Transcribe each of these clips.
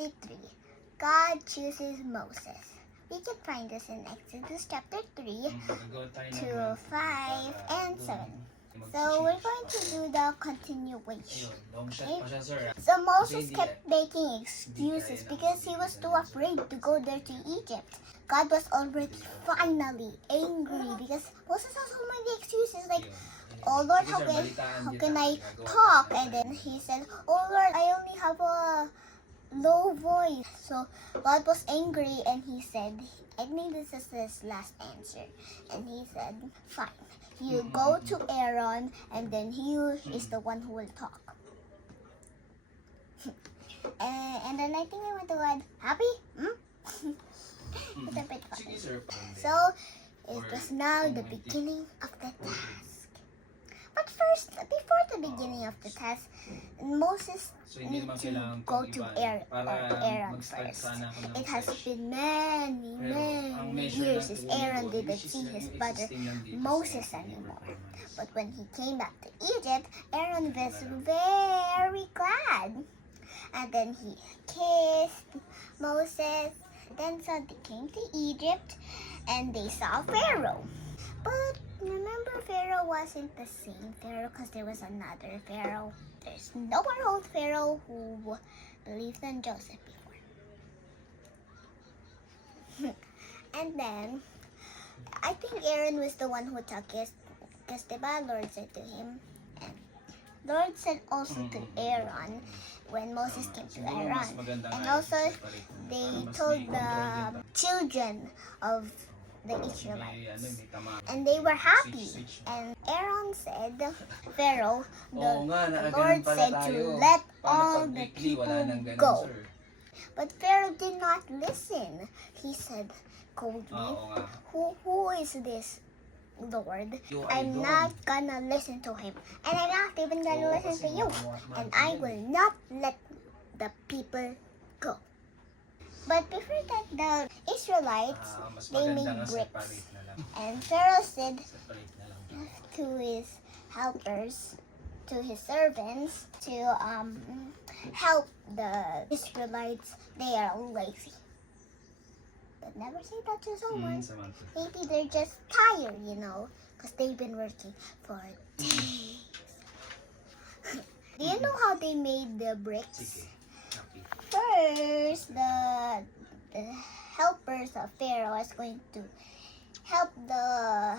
ch.33. God chooses Moses. We can find this in Exodus chapter 3 to 5 and 7. So we're going to do the continuation. Okay? So Moses kept making excuses because he was too afraid to go there to Egypt. God was already finally angry because Moses has so many excuses like, "Oh Lord, how can I talk?" And then he said, "Oh Lord, I only have a low voice." So God was angry and he said, I think this is his last answer. And he said, "Fine, you go to Aaron and then he is the one who will talk." And then I think I want to add, happy? It's a bit funny. So it was now the beginning of the task. But first, before the beginning of the task, Moses needs to go to Aaron first. It has been many years since Aaron didn't see his brother Moses anymore. But when he came back to Egypt, Aaron was very glad. And then he kissed Moses. Then so they came to Egypt and they saw Pharaoh. But remember, Pharaoh wasn't the same Pharaoh because there was another Pharaoh. There's no more old Pharaoh who believed in Joseph before. And then, I think Aaron was the one who took it because the Lord said to him. And Lord said also to Aaron when Moses came to Aaron. And also, they told the children of the Israelites. And they were happy. And Aaron said, Pharaoh, the Lord said to let all the people go. But Pharaoh did not listen. He said coldly, who is this Lord? I'm not gonna listen to him. And I'm not even gonna listen to you. And I will not let the people go. But before that, the Israelites, they made bricks. And Pharaoh said to his helpers, to his servants, to help the Israelites. They are lazy. But never say that to someone. Maybe they're just tired, because they've been working for days. Do you know how they made the bricks? First, the helpers of Pharaoh is going to help the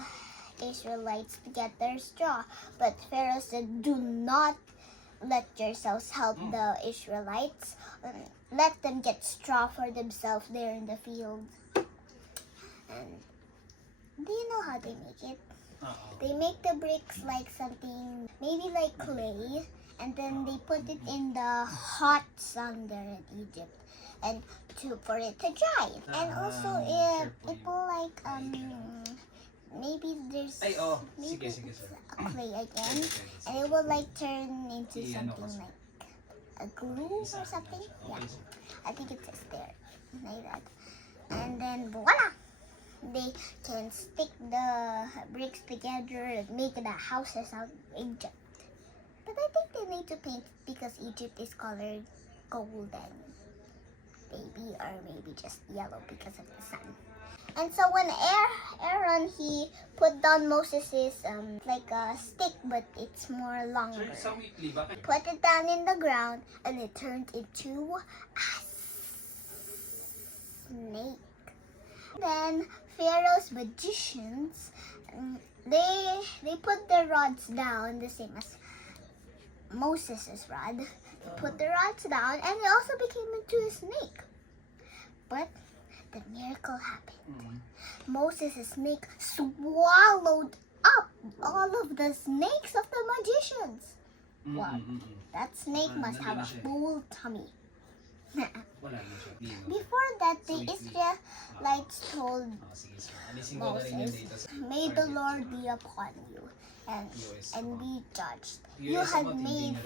Israelites to get their straw. But Pharaoh said, do not let yourselves help the Israelites. Let them get straw for themselves there in the field. And do you know how they make it? They make the bricks like something, maybe like clay. And then they put it in the hot sun there in Egypt, and for it to dry. And also it will like maybe there's maybe a clay again, and it will like turn into something like a glue or something. Yeah, I think it says there like that. And then voila, they can stick the bricks together and make the houses out of Egypt. But I think they need to paint because Egypt is colored golden, maybe, or maybe just yellow because of the sun. And so when Aaron, he put down Moses's like a stick, but it's more longer. Put it down in the ground, and it turned into a snake. Then Pharaoh's magicians, they put their rods down the same as Moses' rod. They put the rods down and it also became into a snake. But the miracle happened. Moses' snake swallowed up all of the snakes of the magicians. Wow, that snake must have a full tummy. Before that, the Israelites told Moses, "May the Lord be upon you and be judged. You have made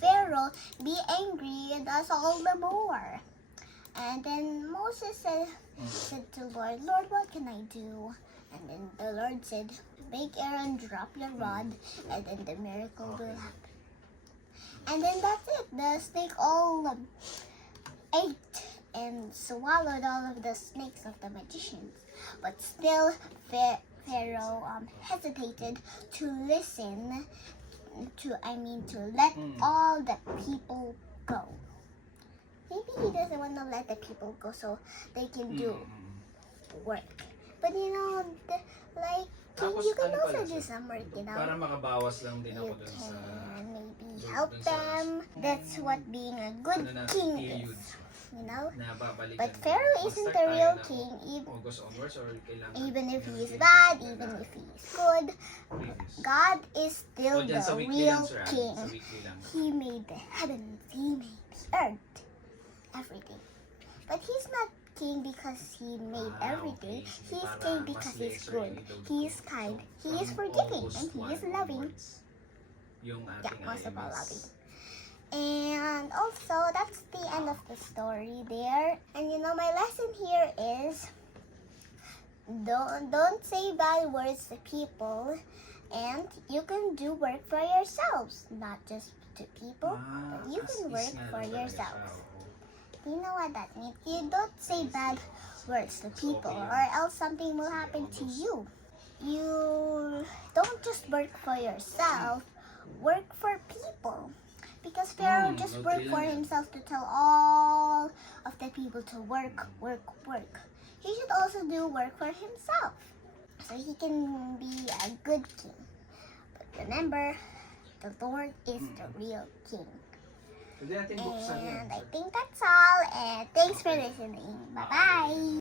Pharaoh be angry and us all the more." And then Moses said to Lord, "What can I do?" And then the Lord said, "Make Aaron drop your rod, and then the miracle will happen." And then that's it. The snake all ate and swallowed all of the snakes of the magicians. But still, Pharaoh hesitated to listen to let all the people go. Maybe he doesn't want to let the people go so they can do work. But you know, Tapos, you can ano also pala, do sir? some work, you know. Para makabawas lang din You ako dun sa... can maybe help them. That's what being a good Ano na, king periods. is, you know. Na babalikan. But Pharaoh isn't the real king, August onwards or kailangan? even if he is bad, even if he is good. Previous. God is still O, dyan sa the weekly real lang, sir. king. Sa weekly lang. He made the heavens, he made the earth, everything. But he's not king because he made everything. Okay. He's Para king mas because he's lesser good. yung ito. He is kind. He is From forgiving. August And he is 1 loving. onwards, yung Yeah, ating most of all IMS. loving. And also, that's the end of the story there. And you know, my lesson here is don't say bad words to people, and you can do work for yourselves, not just to people, but you can work for yourselves. You know what that means? You don't say bad words to people, or else something will happen to you. You don't just work for yourself, work for people. Because Pharaoh just worked for himself to tell all of the people to work, work, work. He should also do work for himself, so he can be a good king. But remember, the Lord is the real king. Pwede natin buksan yan, And I sir. think that's all. And thanks for listening. Bye-bye.